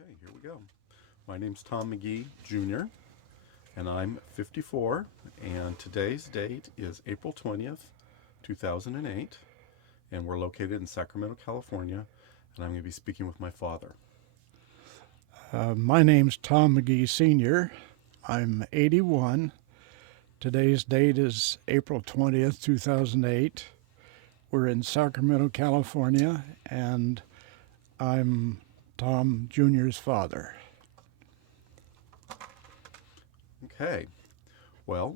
Okay, here we go. My name's Tom McGee Jr., and I'm 54, and today's date is April 20th, 2008, and we're located in Sacramento, California, and I'm going to be speaking with my father. My name's Tom McGee Sr. I'm 81. Today's date is April 20th, 2008. We're in Sacramento, California, and I'm Tom Jr.'s father. Okay, well,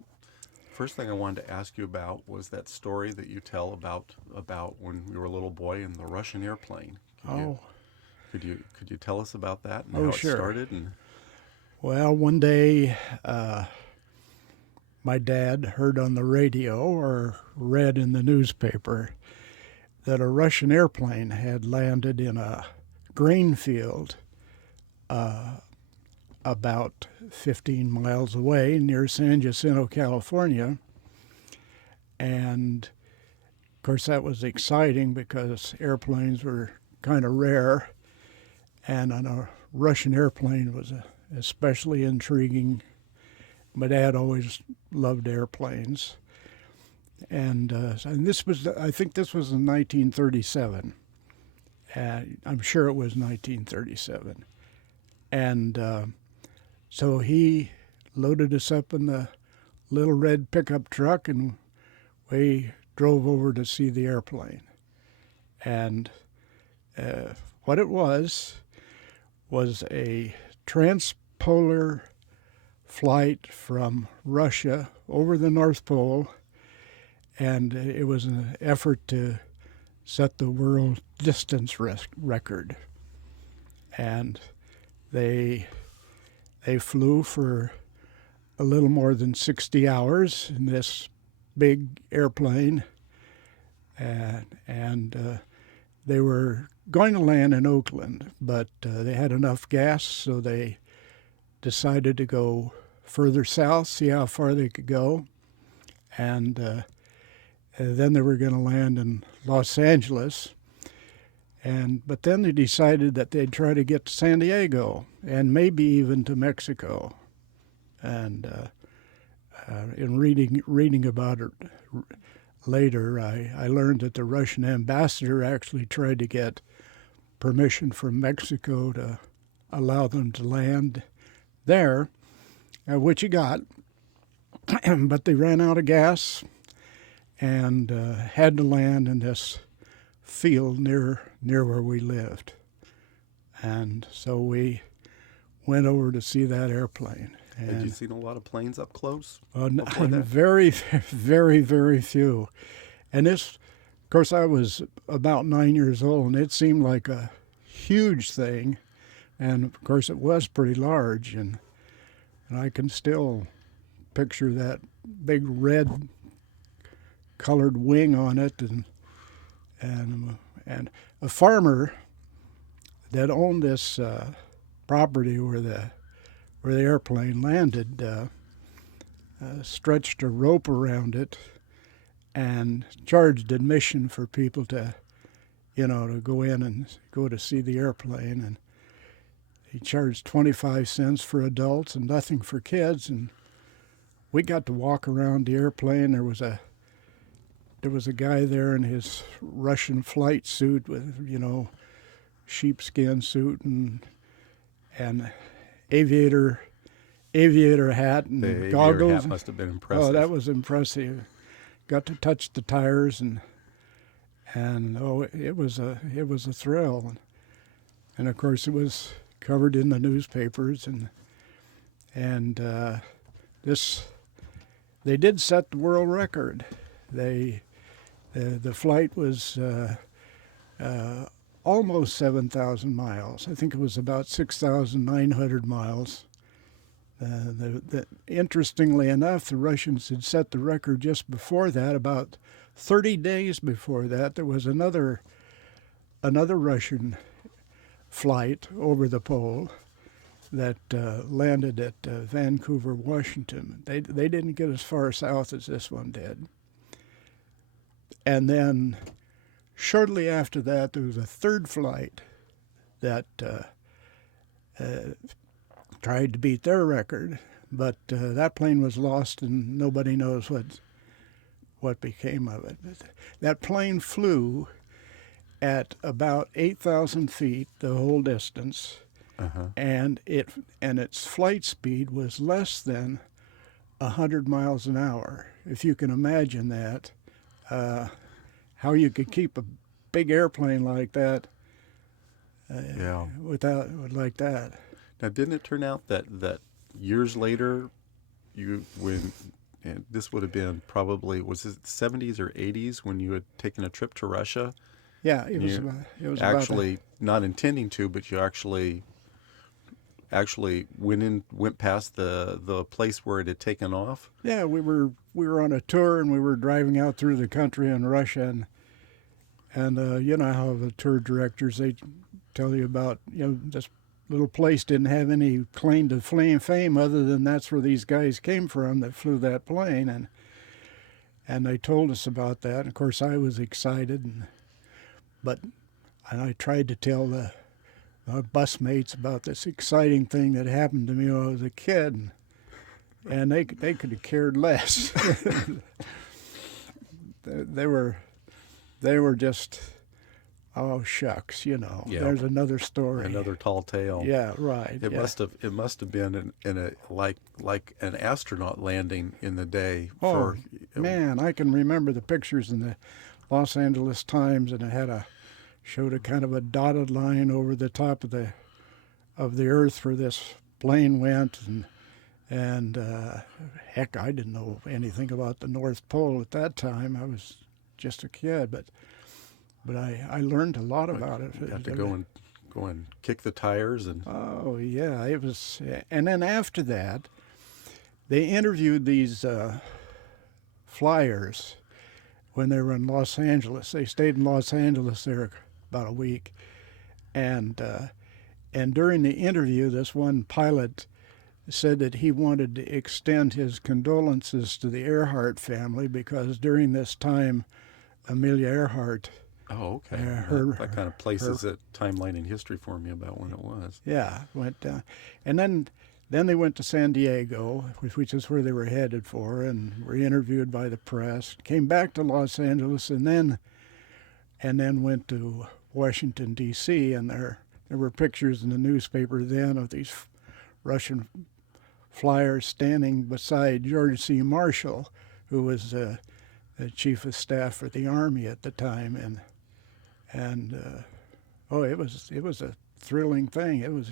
first thing I wanted to ask you about was that story that you tell about when you were a little boy in the Russian airplane. Could you Oh, could you could you tell us about that and oh, how it sure. started? And Well, one day my dad heard on the radio or read in the newspaper that a Russian airplane had landed in a grain field about 15 miles away near San Jacinto, California. And of course, that was exciting because airplanes were kind of rare, and on a Russian airplane was especially intriguing. My dad always loved airplanes, and I think this was in 1937. I'm sure it was 1937, and so he loaded us up in the little red pickup truck, and we drove over to see the airplane. And what it was a transpolar flight from Russia over the North Pole, and it was an effort to set the world distance record. And they they flew for a little more than 60 hours in this big airplane, and they were going to land in Oakland, but they had enough gas, so they decided to go further south, see how far they could go, and then they were going to land in Los Angeles. But then they decided that they'd try to get to San Diego and maybe even to Mexico. And in reading about it later, I learned that the Russian ambassador actually tried to get permission from Mexico to allow them to land there, which he got. But they ran out of gas and had to land in this field near where we lived. And so we went over to see that airplane. had you And seen a lot of planes up close before that? very, very, very few. And this, of course, I was about 9 years old, and it seemed like a huge thing. And of course, it was pretty large, and I can still picture that big red colored wing on it, and a farmer that owned this property where the airplane landed stretched a rope around it and charged admission for people to go in and go to see the airplane. And he charged 25 cents for adults and nothing for kids. And we got to walk around the airplane. There was a guy there in his Russian flight suit with sheepskin suit and aviator hat and The aviator goggles. hat must have been Oh, that impressive. was impressive. Got to touch the tires, and oh, it was a thrill. And of course, it was covered in the newspapers, and this they did set the world record. The flight was almost 7,000 miles. I think it was about 6,900 miles. Interestingly enough, the Russians had set the record just before that. About 30 days before that, there was another Russian flight over the pole that landed at Vancouver, Washington. They didn't get as far south as this one did. And then shortly after that, there was a third flight that tried to beat their record, but that plane was lost, and nobody knows what became of it. But that plane flew at about 8,000 feet the whole distance, Uh-huh. and its flight speed was less than 100 miles an hour. If you can imagine that, how you could keep a big airplane like that Yeah. without like that. Now, didn't it turn out that years later, and this would have been probably, was it 70s or 80s when you had taken a trip to Russia? Yeah, And you it was actually, not intending to, but you actually went past the place where it had taken off. yeah, we were on a tour, and we were driving out through the country in Russia, and you know how the tour directors, they tell you about, this little place didn't have any claim to fame other than that's where these guys came from that flew that plane, and they told us about that. And of course, I was excited, and I tried to tell our bus mates about this exciting thing that happened to me when I was a kid, and they could have cared less. they were just, oh shucks, Yeah. There's another story. Another tall tale. Yeah, right. It yeah. must have been in a like an astronaut landing in the day. Oh man, I can remember the pictures in the Los Angeles Times, and it showed a kind of a dotted line over the top of the Earth where this plane went, and heck, I didn't know anything about the North Pole at that time. I was just a kid, but I learned a lot about it. You had to go and kick the tires and. Oh yeah, it was. And then after that, they interviewed these flyers when they were in Los Angeles. They stayed in Los Angeles there about a week, and during the interview, this one pilot said that he wanted to extend his condolences to the Earhart family because during this time, Amelia Earhart. Oh, okay. That kind of places a timeline in history for me about when it was. Yeah, went down, and then they went to San Diego, which is where they were headed for, and were interviewed by the press. Came back to Los Angeles, and then went to Washington D.C. And there were pictures in the newspaper then of these Russian flyers standing beside George C. Marshall, who was the chief of staff for the Army at the time, and it was a thrilling thing. It was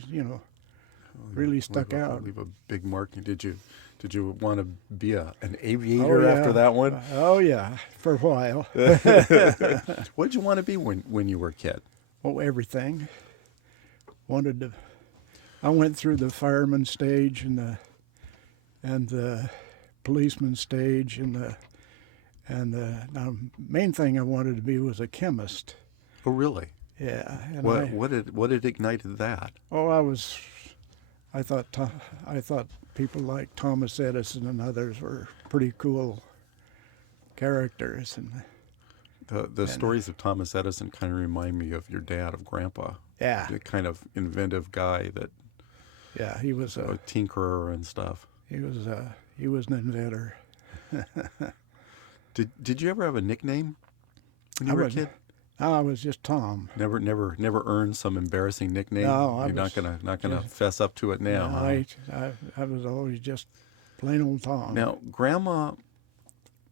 really stuck out. Leave a big mark. Did you want to be an aviator after that one? Oh yeah, for a while. What did you want to be when you were a kid? Oh, everything. I went through the fireman stage and the policeman stage and the main thing I wanted to be was a chemist. Oh, really? Yeah. And what had ignited that? Oh, I thought people like Thomas Edison and others were pretty cool characters, and the stories of Thomas Edison kind of remind me of your dad, of Grandpa. Yeah. The kind of inventive guy that. Yeah, he was a tinkerer and stuff. He was an inventor. Did you ever have a nickname when you were a kid? No, I was just Tom. Never earned some embarrassing nickname. No, You're not gonna fess up to it now. No, Huh? I was always just plain old Tom. Now, Grandma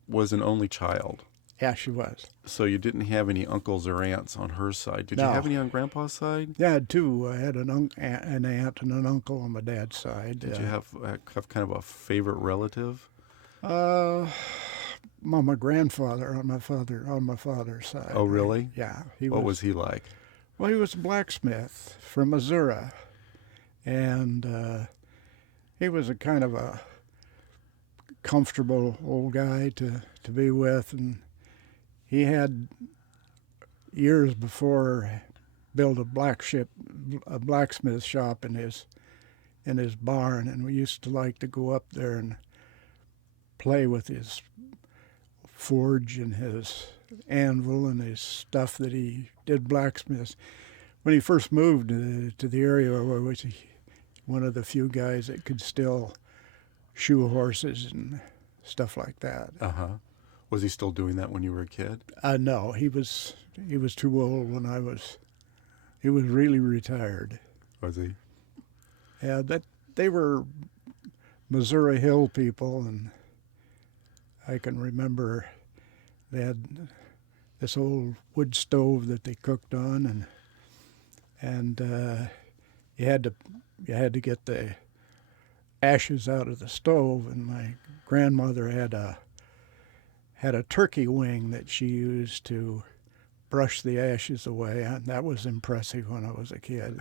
was an only child. Yeah, she was. So you didn't have any uncles or aunts on her side. Did you have any on Grandpa's side? Yeah, I had two. I had an aunt and an uncle on my dad's side. Did you have kind of a favorite relative? My grandfather on my father's side. Oh, really? Yeah. What was he like? Well, he was a blacksmith from Missouri, and he was a kind of a comfortable old guy to be with, and he had years before built a blacksmith shop in his barn, and we used to like to go up there and play with his forge and his anvil and his stuff that he did blacksmiths. When he first moved to the area where one of the few guys that could still shoe horses and stuff like that. Uh-huh. Was he still doing that when you were a kid? No, he was too old when he was really retired. Was he? Yeah, that they were Missouri Hill people, and I can remember they had this old wood stove that they cooked on, and you had to get the ashes out of the stove, and my grandmother had a turkey wing that she used to brush the ashes away, and that was impressive when I was a kid.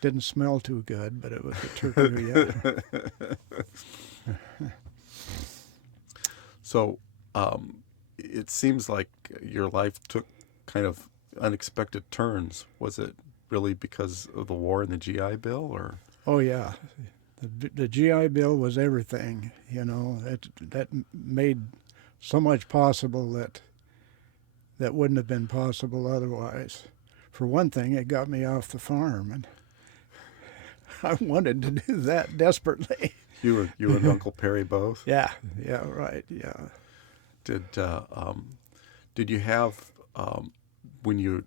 Didn't smell too good, but it was a turkey. Yeah. So, it seems like your life took kind of unexpected turns. Was it really because of the war and the GI Bill, or? Oh yeah, the GI Bill was everything. That made so much possible that wouldn't have been possible otherwise. For one thing, it got me off the farm, and I wanted to do that desperately. You and Uncle Perry both? Yeah, right, yeah. Did you have when you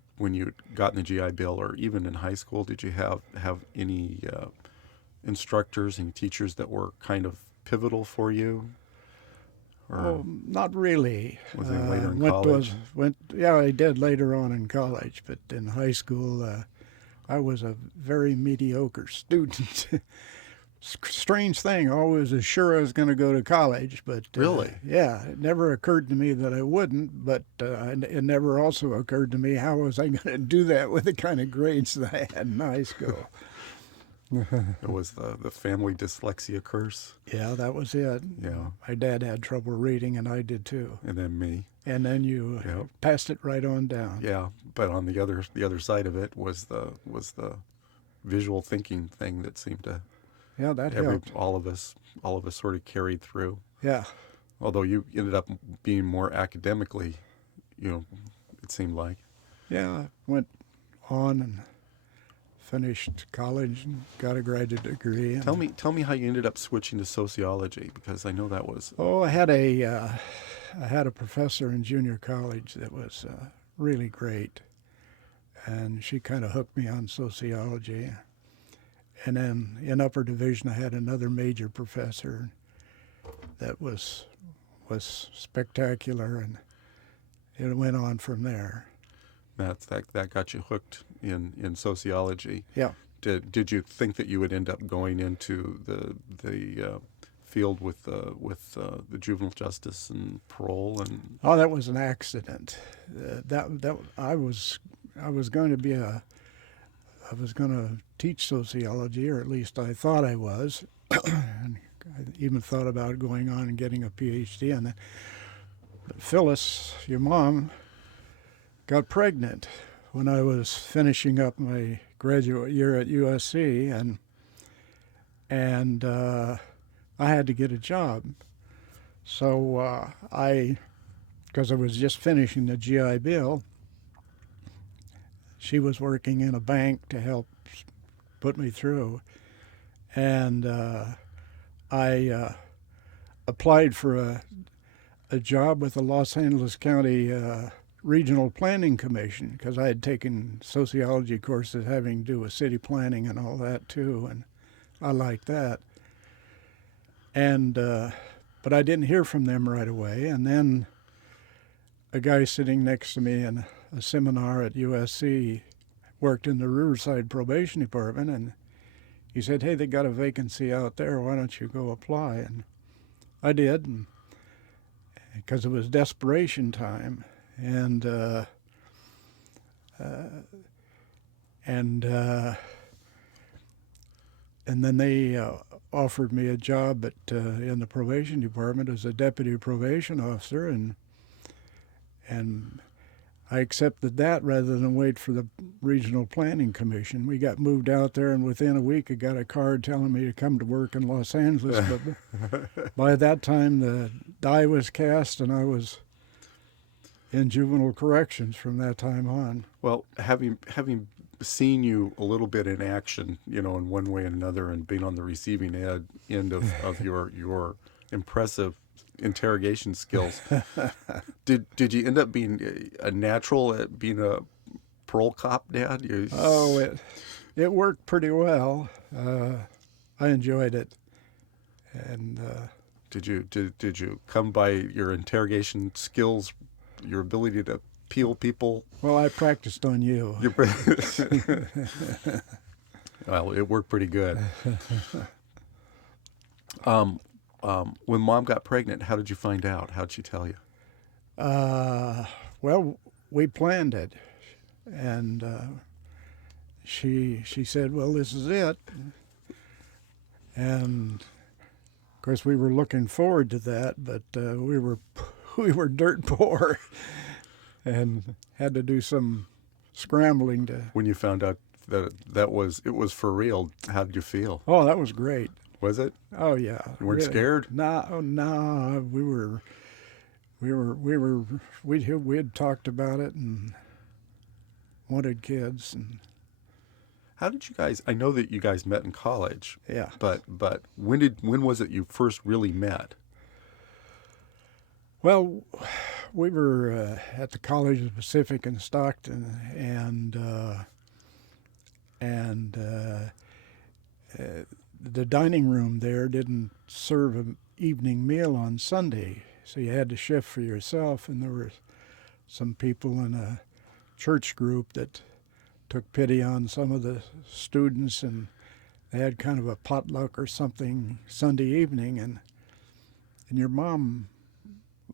got in the GI Bill, or even in high school, did you have any instructors and teachers that were kind of pivotal for you? Or Not really. was it later in college? I did later on in college, but in high school, I was a very mediocre student. Strange thing, I always was sure I was going to go to college, but Really? Yeah, it never occurred to me that I wouldn't, but it never also occurred to me how was I going to do that with the kind of grades that I had in high school. It was the family dyslexia curse. Yeah, that was it. Yeah. My dad had trouble reading, and I did too. And then me. And then you Yep. passed it right on down. Yeah, but on the other side of it was the visual thinking thing that seemed to Yeah, that helped. all of us sort of carried through. Yeah. Although you ended up being more academically, it seemed like. Yeah, I went on and finished college and got a graduate degree. And, Tell me how you ended up switching to sociology, because I know that was. Oh, I had a professor in junior college that was really great, and she kind of hooked me on sociology. And then in upper division, I had another major professor that was spectacular, and it went on from there. That got you hooked in sociology. Yeah. Did you think that you would end up going into the field with the juvenile justice and parole and? Oh, that was an accident. I was going to teach sociology, or at least I thought I was. And I even thought about going on and getting a PhD. And then Phyllis, your mom, got pregnant when I was finishing up my graduate year at USC, and I had to get a job. So because I was just finishing the GI Bill, she was working in a bank to help put me through, and I applied for a job with the Los Angeles County Regional Planning Commission, because I had taken sociology courses having to do with city planning and all that too, and I liked that. And but I didn't hear from them right away, and then a guy sitting next to me in a seminar at USC worked in the Riverside Probation Department, and he said, "Hey, they got a vacancy out there. Why don't you go apply?" And I did, and because it was desperation time, and then they offered me a job in the probation department as a deputy probation officer, and I accepted that rather than wait for the Regional Planning Commission. We got moved out there, and within a week I got a card telling me to come to work in Los Angeles. But by that time the die was cast, and I was in juvenile corrections from that time on. Well, having seen you a little bit in action, in one way or another, and being on the receiving end of your impressive interrogation skills. Did you end up being a natural at being a parole cop, Dad? Oh, it worked pretty well. I enjoyed it, and did you come by your interrogation skills, your ability to peel people? well, I practiced on you. Well, it worked pretty good. When Mom got pregnant, how did you find out? How'd she tell you? Well, we planned it, and she said, "Well, this is it," and of course we were looking forward to that, but we were dirt poor, and had to do some scrambling to. When you found out that it was for real, how did you feel? Oh, that was great. Was it? Oh yeah. You weren't scared? No, we had talked about it and wanted kids, and How did you guys? I know that you guys met in college. yeah. But when was it you first really met? Well, we were at the College of the Pacific in Stockton, and the dining room there didn't serve an evening meal on Sunday, so you had to shift for yourself. And there were some people in a church group that took pity on some of the students, and they had kind of a potluck or something Sunday evening, and your mom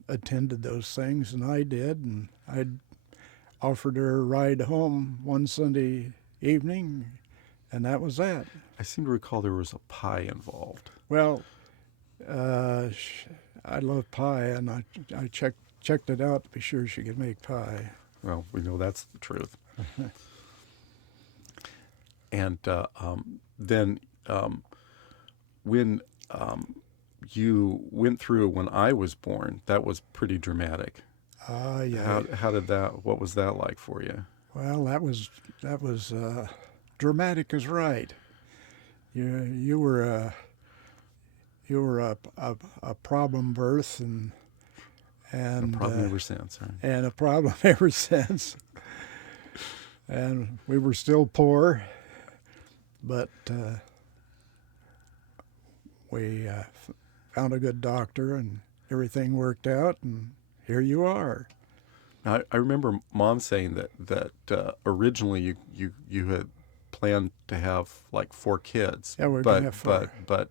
attended those things, and I did, and I'd offered her a ride home one Sunday evening, and that was that. I seem to recall there was a pie involved. Well, I love pie, and I checked it out to be sure she could make pie. Well, we know that's the truth. And then when you went through when I was born, that was pretty dramatic. Yeah. How did that? What was that like for you? Well, that was dramatic is right. You were a problem birth, and A problem ever since, right? and a problem ever since. And we were still poor, but we found a good doctor, and everything worked out, and here you are. I remember Mom saying that originally you had planned to have like 4 kids. Yeah, we're gonna have 4. But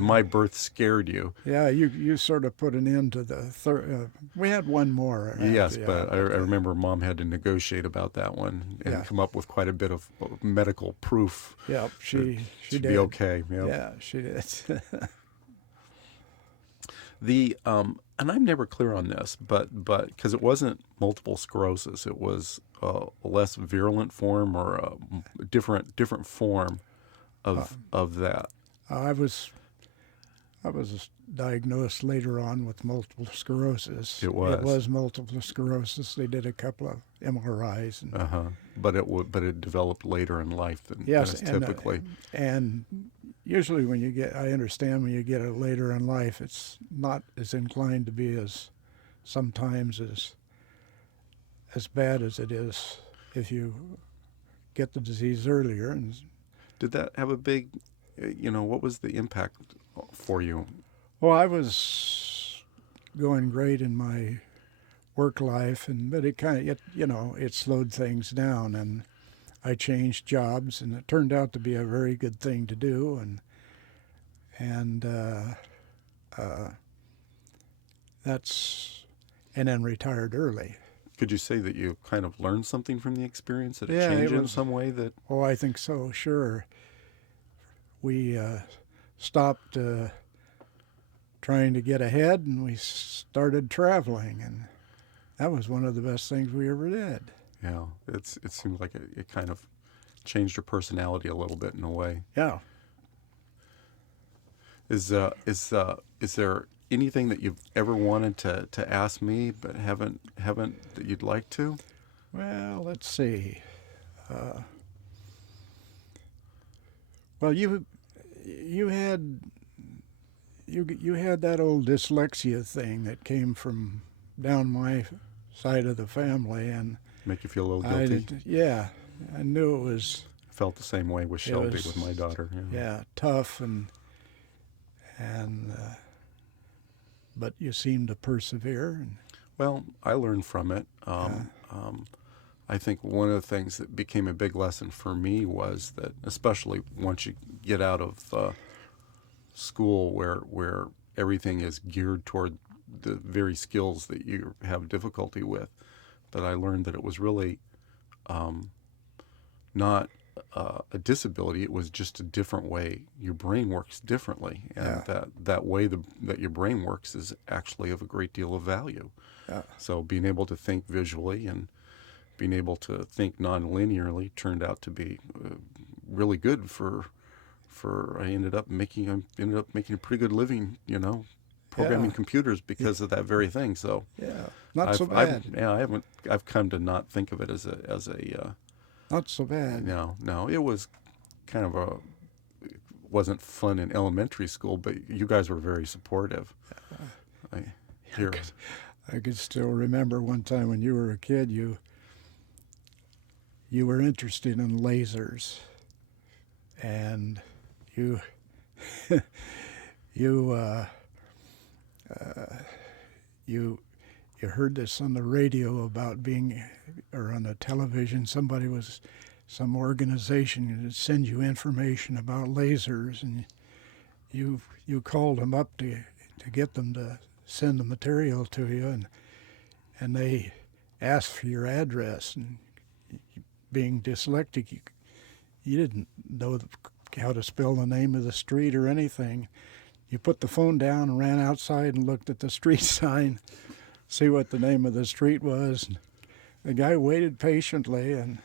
my birth scared you. Yeah, you sort of put an end to the third. We had one more. Yes, yeah, but I remember Mom had to negotiate about that one and come up with quite a bit of medical proof. Yeah, she did. Be okay. Yep. Yeah, she did. And I'm never clear on this, but because it wasn't multiple sclerosis, it was a less virulent form or a different form of that. I was diagnosed later on with multiple sclerosis. It was multiple sclerosis. They did a couple of MRIs. And, But it developed later in life than yes, is typically. And usually I understand when you get it later in life, it's not as inclined to be sometimes as bad as it is if you get the disease earlier. And Did that have a big, what was the impact for you? well, I was going great in my work life, but it kind of it slowed things down, and I changed jobs, and it turned out to be a very good thing to do, and then retired early. Could you say that you kind of learned something from the experience? Did it Yeah, change it you in was- some way? That Oh, I think so, sure. We stopped trying to get ahead, and we started traveling, and that was one of the best things we ever did. yeah, it seemed like it kind of changed your personality a little bit in a way. Yeah. Is there anything that you've ever wanted to ask me but haven't that you'd like to? Well, let's see. Well, you had you had that old dyslexia thing that came from down my side of the family, and Make you feel a little I guilty? did, yeah, I knew it was Felt the same way with it Shelby, with my was daughter. Yeah. yeah tough and but you seemed to persevere and Well, I learned from it. uh, I think one of the things that became a big lesson for me was that, especially once you get out of school, where everything is geared toward the very skills that you have difficulty with, that I learned that it was really not a disability. It was just a different way your brain works differently, and yeah that way that your brain works is actually of a great deal of value. yeah So being able to think visually and being able to think non-linearly turned out to be really good for I ended up making a pretty good living, yeah programming computers because of that very thing. So yeah not so bad I've come to not think of it as a not so bad. no, it was kind of wasn't fun in elementary school, but you guys were very supportive. I hear. I could still remember one time when you were a kid, you were interested in lasers, and you you you you heard this on the radio about being, or on the television. Some organization would send you information about lasers, and you called them up to get them to send the material to you, and they asked for your address. And being dyslexic, you didn't know how to spell the name of the street or anything. You put the phone down and ran outside and looked at the street sign, see what the name of the street was. And the guy waited patiently, and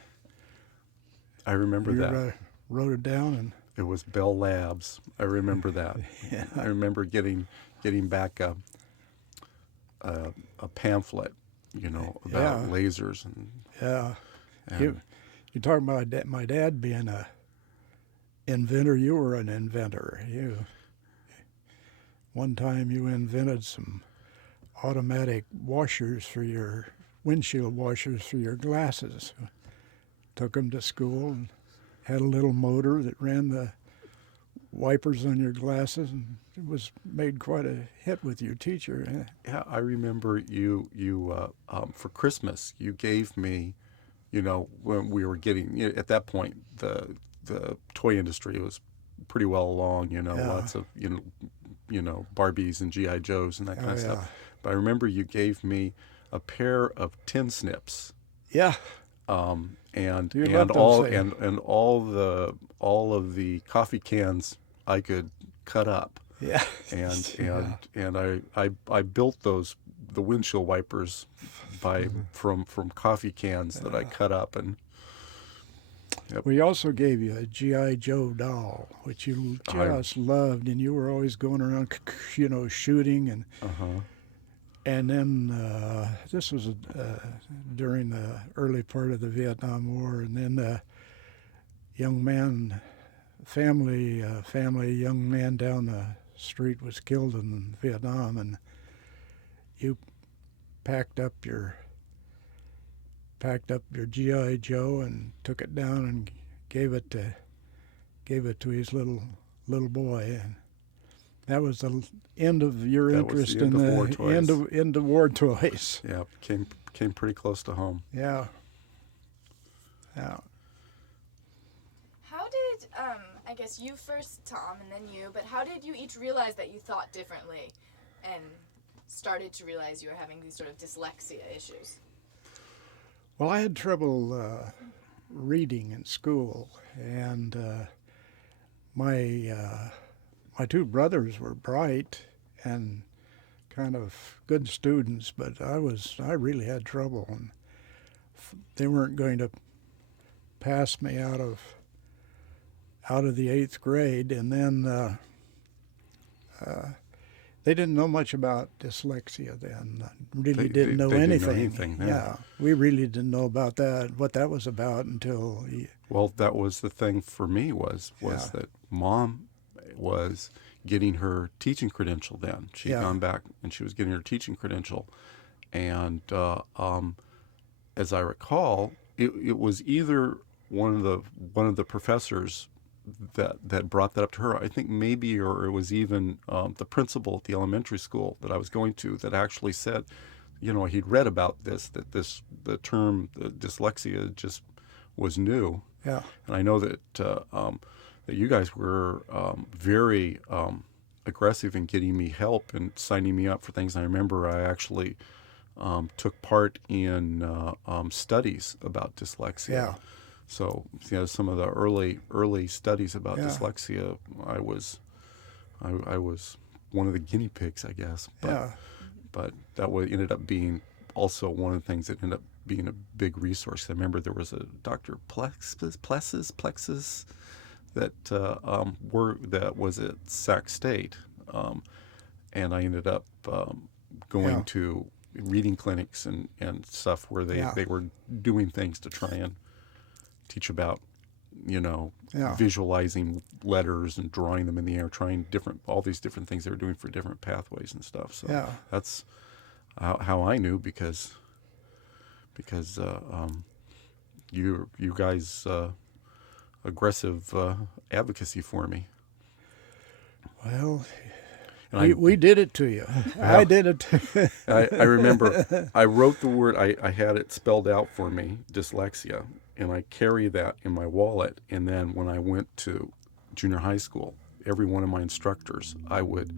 I remember you that. wrote it down. And It was Bell Labs. I remember that. yeah, I remember getting back a pamphlet, about yeah, lasers and yeah. and You talk about my dad being a inventor. You were an inventor. One time you invented some automatic washers for your windshield washers for your glasses. Took them to school and had a little motor that ran the wipers on your glasses, and it was made quite a hit with your teacher. yeah, I remember you for Christmas you gave me, when we were getting, at that point the toy industry was pretty well along, Yeah. lots of Barbies and GI Joes and that kind Oh of yeah, stuff. But I remember you gave me a pair of tin snips, yeah. and You love those things. all of the coffee cans I could cut up, Yeah, and yeah. I built the windshield wipers from coffee cans that I cut up. And yep. We also gave you a GI Joe doll, which you just loved, and you were always going around, shooting. Uh-huh. And then this was during the early part of the Vietnam War, and then a young young man down the street was killed in Vietnam, and you packed up your GI Joe and took it down and gave it to his little boy, and that was the end of your That was interest the end in of the war toys. end of war toys. Yeah, came pretty close to home. Yeah. Yeah. How did, I guess you first, Tom, and then you, but how did you each realize that you thought differently and started to realize you were having these sort of dyslexia issues? Well, I had trouble reading in school, and my two brothers were bright and kind of good students, but I really had trouble, and they weren't going to pass me out of the 8th grade. And then They didn't know much about dyslexia then. Really They, didn't know they didn't know anything. anything then. Yeah, we really didn't know about that, what that was about until. Well, that was the thing for me was Yeah. that Mom was getting her teaching credential then. She'd Yeah. gone back and she was getting her teaching credential. And as I recall, it was either one of the professors that brought that up to her. I think maybe, or it was even the principal at the elementary school that I was going to that actually said, he'd read about the term the dyslexia just was new. Yeah. And I know that that you guys were very aggressive in getting me help and signing me up for things. And I remember I actually took part in studies about dyslexia. Yeah. So some of the early studies about Yeah. dyslexia, I was one of the guinea pigs, I guess. But, Yeah. But that ended up being also one of the things that ended up being a big resource. I remember there was a Dr. Plexus that was at Sac State, and I ended up going Yeah. to reading clinics and stuff where Yeah. they were doing things to try and teach about Yeah. visualizing letters and drawing them in the air, trying all these different things they were doing for different pathways and stuff. So Yeah. that's how I knew because you guys aggressive advocacy for me. Well, And we did it to you. I did it. I remember I wrote the word, I had it spelled out for me, dyslexia, and I carry that in my wallet. And then when I went to junior high school, every one of my instructors, I would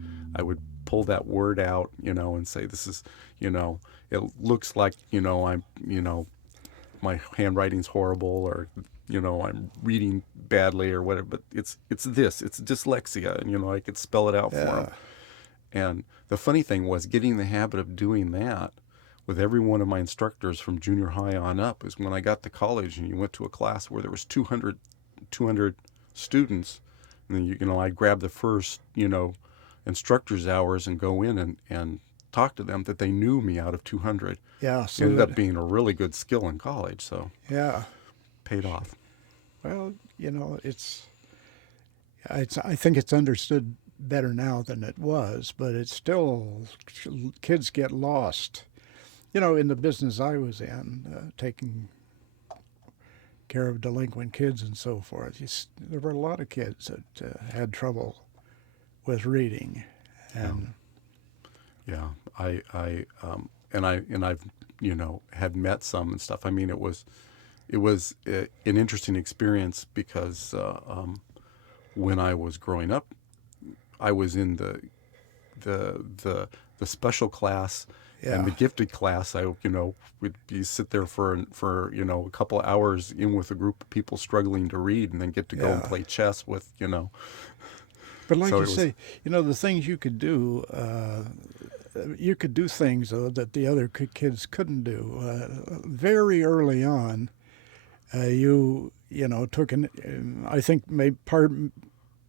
pull that word out, and say, this is, it looks like, I'm, my handwriting's horrible, or, I'm reading badly or whatever, but it's dyslexia, and, I could spell it out for Yeah. them. And the funny thing was getting the habit of doing that with every one of my instructors from junior high on up is when I got to college and you went to a class where there was 200 students, and then I'd grab the first, instructor's hours and go in and talk to them that they knew me out of 200. Yeah. It So ended that, up being a really good skill in college, so yeah. paid off. Well, I think it's understood better now than it was, but it's still, kids get lost. In the business I was in, taking care of delinquent kids and so forth, there were a lot of kids that had trouble with reading, and Yeah, I've had met some and stuff. I mean, it was an interesting experience because when I was growing up, I was in the special class and the Yeah. gifted class. I would sit there for a couple of hours in with a group of people struggling to read, and then get to go and Yeah. play chess with But like So you it was- say, the things you could do things though that the other kids couldn't do. Very early on, you took I think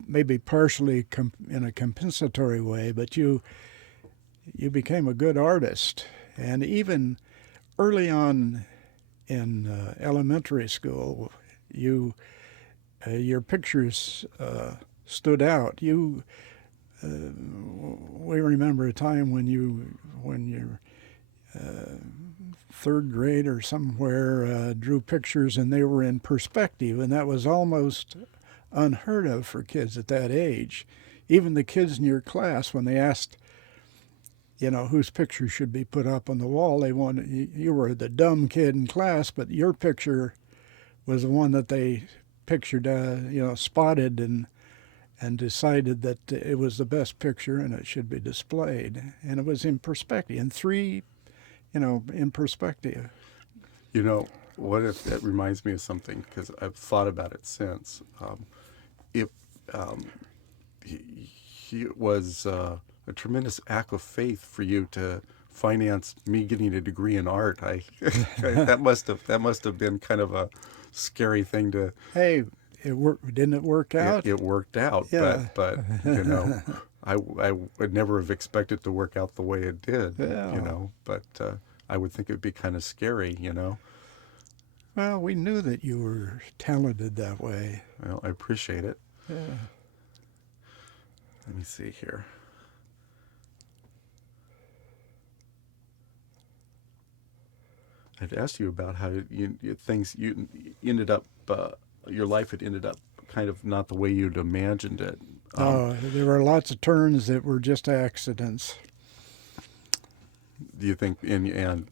maybe partially in a compensatory way, but you became a good artist, and even early on in elementary school, your pictures stood out. We remember a time when you're third grade or somewhere drew pictures and they were in perspective, and that was almost unheard of for kids at that age. Even the kids in your class, when they asked, whose picture should be put up on the wall, they wanted you were the dumb kid in class, but your picture was the one that they pictured, spotted and decided that it was the best picture and it should be displayed. And it was in perspective, in perspective. What if that reminds me of something, because I've thought about it since. If it was a tremendous act of faith for you to finance me getting a degree in art. That must have been kind of a scary thing to. Hey, didn't it work out? It worked out, Yeah. but I would never have expected to work out the way it did, Yeah. you know, but I would think it would be kind of scary, you know. Well, we knew that you were talented that way. Well, I appreciate it. Yeah. Let me see here. I'd asked you about how you ended up, your life had ended up kind of not the way you'd imagined it. There were lots of turns that were just accidents. Do you think, and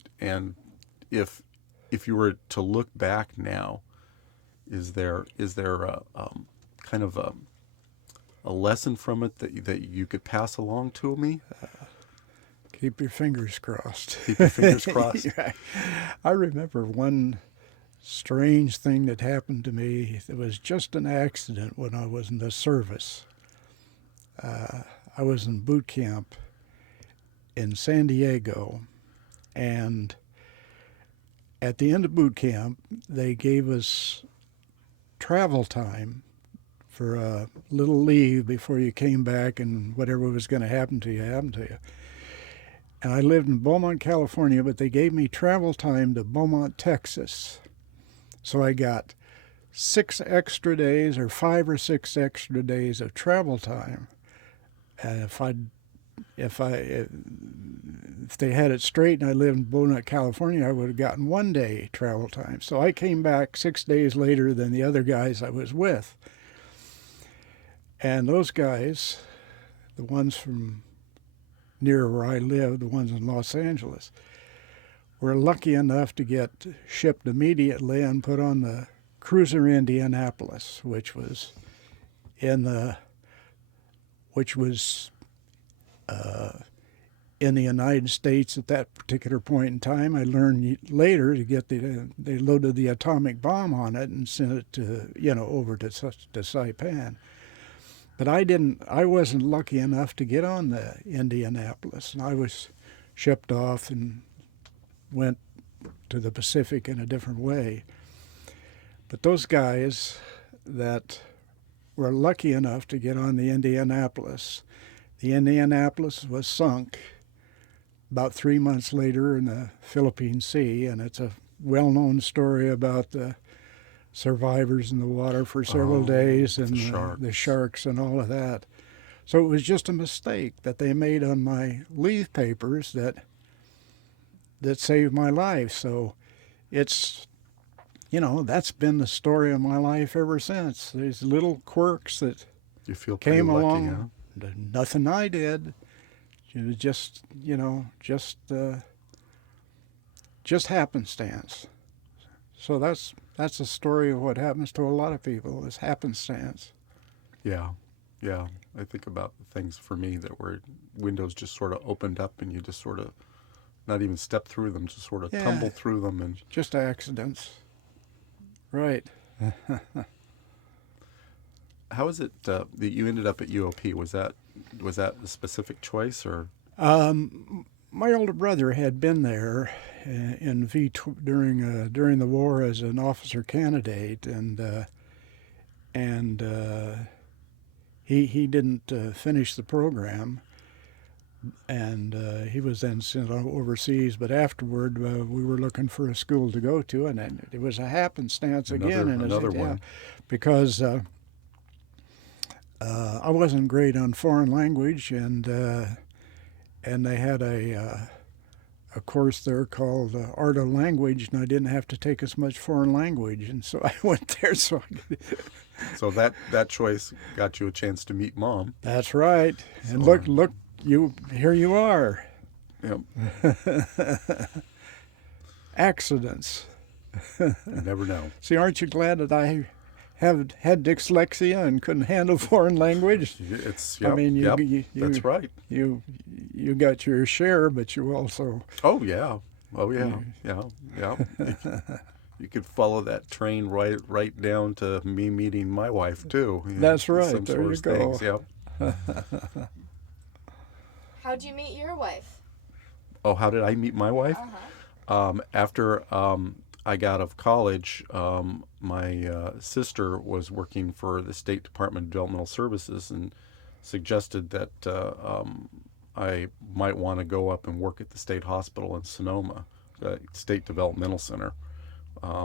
if you were to look back now, is there a kind of a lesson from it that you could pass along to me? Keep your fingers crossed. Keep your fingers crossed. I remember one strange thing that happened to me. It was just an accident when I was in the service. I was in boot camp in San Diego, and at the end of boot camp, they gave us travel time for a little leave before you came back, and whatever was going to happen to you happened to you. And I lived in Beaumont, California, but they gave me travel time to Beaumont, Texas. So I got 6 extra days or 5 or 6 extra days of travel time. And if they had it straight and I lived in Beaumont, California, I would have gotten 1 day travel time. So I came back 6 days later than the other guys I was with. And those guys, the ones from near where I lived, the ones in Los Angeles, were lucky enough to get shipped immediately and put on the cruiser Indianapolis, which was in the United States at that particular point in time. I learned later to get they loaded the atomic bomb on it and sent it to over to Saipan. But I wasn't lucky enough to get on the Indianapolis, and I was shipped off and went to the Pacific in a different way. But those guys that were lucky enough to get on the Indianapolis was sunk about 3 months later in the Philippine Sea, and it's a well-known story about the survivors in the water for several days and the sharks and all of that. So it was just a mistake that they made on my leave papers that saved my life. So it's, that's been the story of my life ever since. These little quirks that you feel came lucky, along. huh? Nothing I did. It was just happenstance. So that's a story of what happens to a lot of people, is happenstance. Yeah. I think about things for me that were windows just sort of opened up and you just sort of not even step through them, just sort of tumble through them. And just accidents. Right. how is it that you ended up at UOP? Was that a specific choice, or? My older brother had been there in during the war as an officer candidate, and he didn't finish the program, and he was then sent overseas. But afterward, we were looking for a school to go to, and it was a happenstance another one, because I wasn't great on foreign language, and they had a course there called Art of Language, and I didn't have to take as much foreign language, and so I went there. So that choice got you a chance to meet Mom. That's right. And look, here you are. Yep. Accidents. You never know. See, aren't you glad that I had dyslexia and couldn't handle foreign language? I mean, that's right. You got your share, but you also. Oh yeah. Yeah. You could follow that train right down to me meeting my wife too. That's right. There you go. Things, yeah. How'd you meet your wife? Oh, how did I meet my wife? After I got out of college, my sister was working for the State Department of Developmental Services, and suggested that I might want to go up and work at the state hospital in Sonoma, State Developmental Center,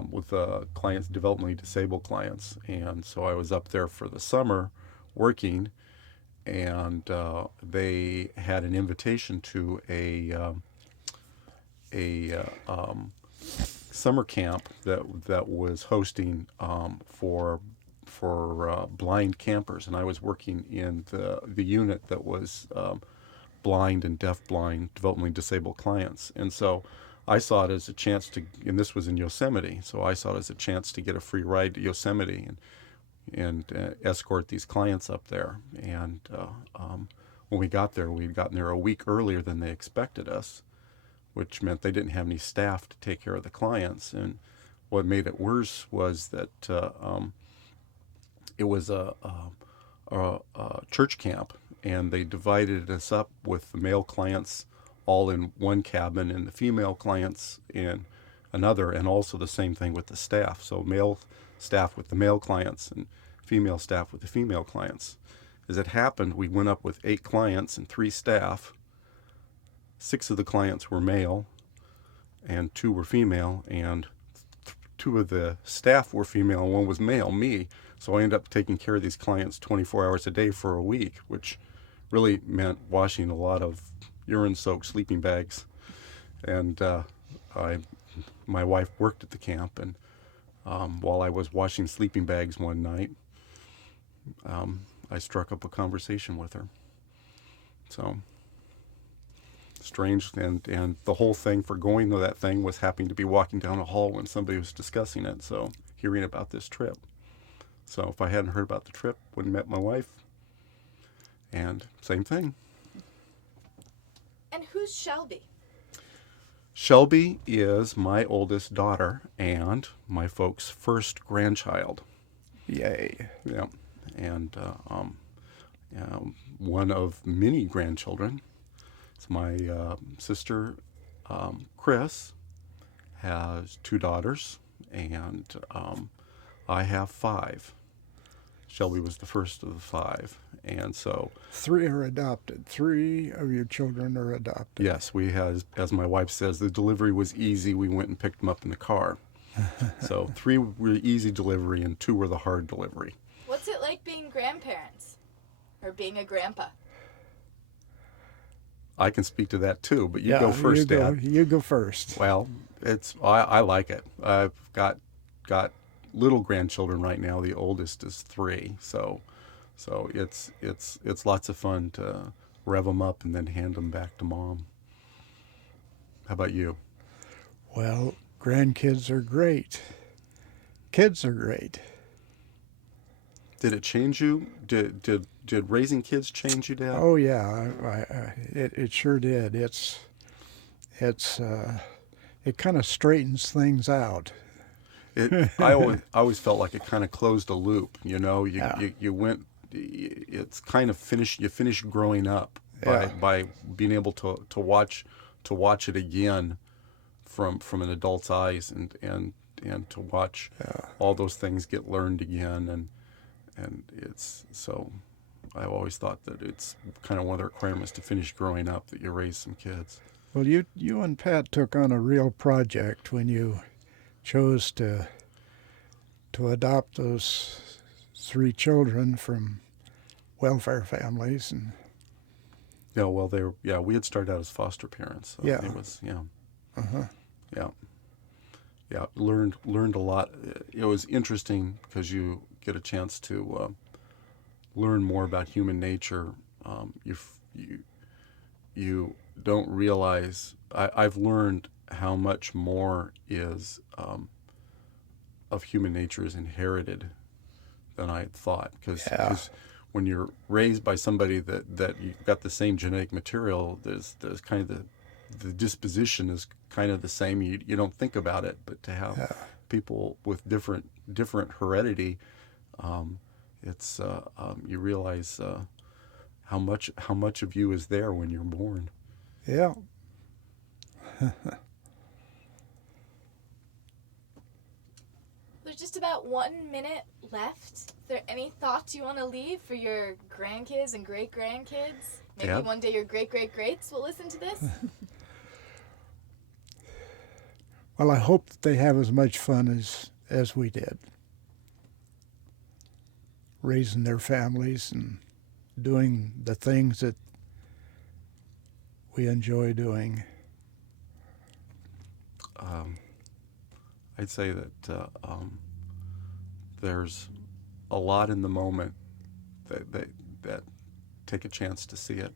with clients, developmentally disabled clients. And so I was up there for the summer working, and they had an invitation to a summer camp that was hosting for blind campers, and I was working in the unit that was blind and deaf-blind, developmentally disabled clients. And so I saw it as a chance to, and this was in Yosemite, so I saw it as a chance to get a free ride to Yosemite and escort these clients up there. And when we got there, we'd gotten there a week earlier than they expected us, which meant they didn't have any staff to take care of the clients. And what made it worse was that it was a church camp, and they divided us up with the male clients all in one cabin and the female clients in another, and also the same thing with the staff. So male staff with the male clients and female staff with the female clients. As it happened, we went up with 8 clients and 3 staff. 6 of the clients were male and 2 were female, and 2 of the staff were female and 1 was male, me. So I ended up taking care of these clients 24 hours a day for a week, which really meant washing a lot of urine-soaked sleeping bags. And my wife worked at the camp, and while I was washing sleeping bags one night, I struck up a conversation with her. So strange, and the whole thing for going to that thing was happening to be walking down a hall when somebody was discussing it, so hearing about this trip. So if I hadn't heard about the trip, wouldn't have met my wife. And same thing. And who's Shelby? Shelby is my oldest daughter and my folks' first grandchild. Yay. Yeah. And one of many grandchildren. So my sister, Chris, has 2 daughters, and I have 5. Shelby was the first of the 5, and so 3 are adopted. 3 of your children are adopted. yes, we had, as my wife says, the delivery was easy. We went and picked them up in the car. So 3 were easy delivery, and 2 were the hard delivery. What's it like being grandparents? Or being a grandpa? I can speak to that too, but you go first, Dad. You go first. Well, I like it. I've got little grandchildren right now. The oldest is 3, so it's lots of fun to rev them up and then hand them back to Mom. How about you? Well, grandkids are great. Kids are great. Did it change you? Did raising kids change you, Dad? Oh yeah, it sure did. It kind of straightens things out. I always felt like it kind of closed a loop. You know, Yeah. you went. It's kind of finished. You finish growing up Yeah. by being able to watch it again from an adult's eyes, and to watch all those things get learned again, and it's so. I've always thought that it's kind of one of the requirements to finish growing up, that you raise some kids. Well, you and Pat took on a real project when you chose to adopt those 3 children from welfare families, and Yeah, well, we had started out as foster parents. So Yeah. it was uh-huh. yeah. Learned a lot. It was interesting because you get a chance to learn more about human nature. You don't realize. I've learned how much more is of human nature is inherited than I had thought. Because when you're raised by somebody that you've got the same genetic material, there's kind of the disposition is kind of the same. You don't think about it, but to have people with different heredity, it's you realize how much of you is there when you're born. Yeah. There's just about 1 minute left there any thoughts you want to leave for your grandkids and great-grandkids? Maybe Dad? one day your great-great-greats will listen to this? Well, I hope that they have as much fun as we did, raising their families and doing the things that we enjoy doing. I'd say that there's a lot in the moment that take a chance to see it.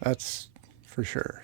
That's for sure.